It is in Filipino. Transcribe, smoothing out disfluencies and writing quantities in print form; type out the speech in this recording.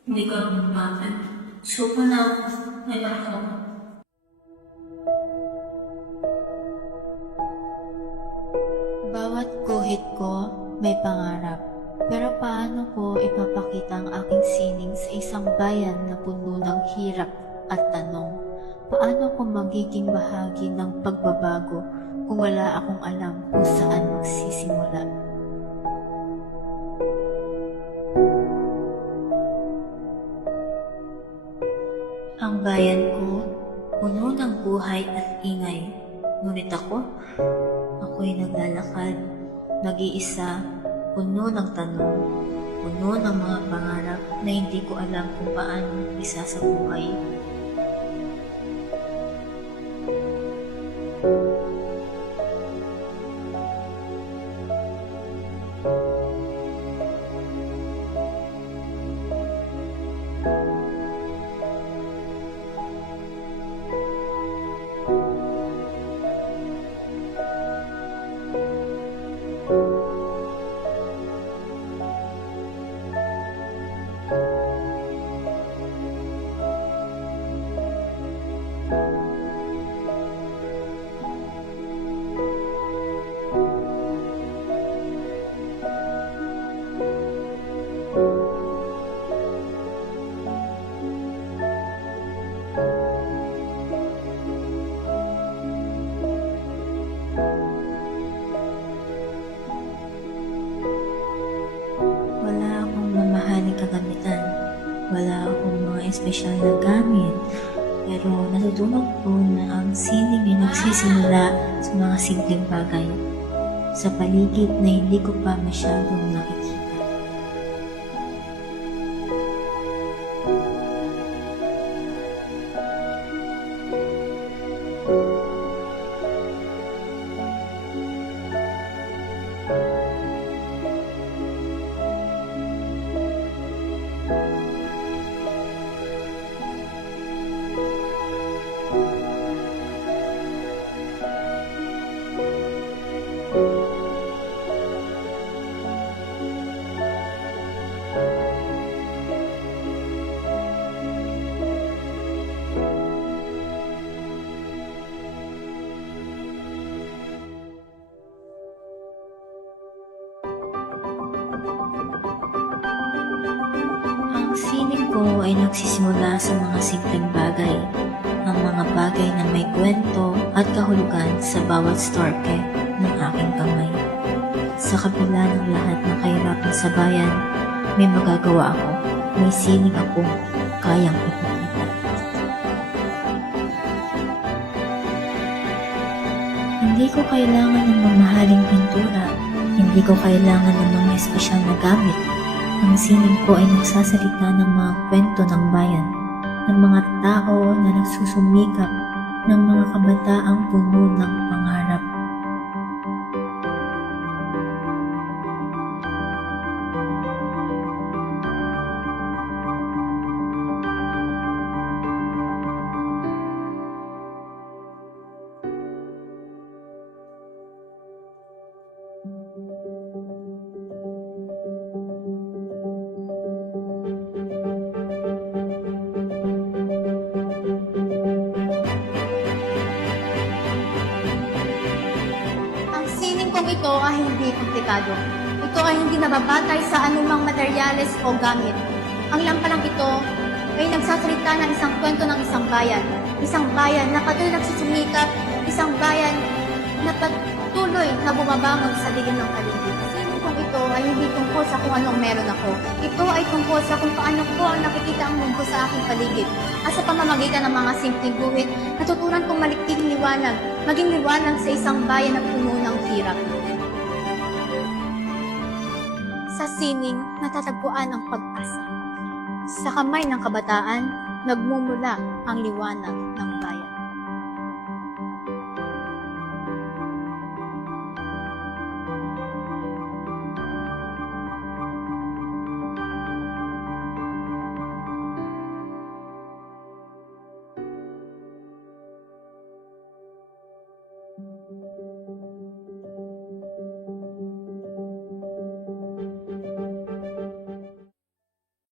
Hindi ko alam bakit. Suko na may ako. Bawat guhit ko may pangarap. Pero paano ko ipapakita ang aking sining sa isang bayan na puno ng hirap at tanong? Paano ko magiging bahagi ng pagbabago kung wala akong alam kung saan magsisimula? Ang bayan ko, puno ng buhay at ingay. Ngunit ako'y naglalakad, nag-iisa, puno ng tanong, puno ng mga pangarap na hindi ko alam kung paano isa sa buhay. Wala akong mamahaling kagamitan. Wala akong mga espesyal na gamit. Pero natutunan ko na ang sining ay nagsisimula sa mga simpleng bagay. Sa paligid na hindi ko pa masyadong nakikita. Ang sining ko ay nagsisimula sa mga simpleng bagay, ang mga bagay na may kwento at kahulugan sa bawat storke ng aking kamay. Sa kabila ng lahat ng kahirapan sa bayan, may magagawa ako, may sining akong kayang ipakita. Hindi ko kailangan ng mamahaling pintura, hindi ko kailangan ng mga espesyal na gamit. Ang sining ko ay nagsasalita ng mga kwento ng bayan, ng mga tao na nagsusumikap, ng mga kabataang puno ng pangarap. Ang sining kong ito ay hindi komplikado. Ito ay hindi nababatay sa anumang materyales o gamit. Ang lampalang ito ay nagsasalita ng isang kwento ng isang bayan. Isang bayan na patuloy nagsusumikap, isang bayan na patuloy na bumabangon sa dilim ng paligid. Sining kong ito ay hindi tungkol sa kung anong meron ako. Ito ay tungkol sa kung paano ko ang nakikita ang mundo sa aking paligid. At sa pamamagitan ng mga simpleng guhit, natutunan kong malikting liwanag, maging liwanag sa isang bayan na puno ng hirap. Sa sining, natatagpuan ang pag-asa. Sa kamay ng kabataan, nagmumula ang liwanag ng bayan.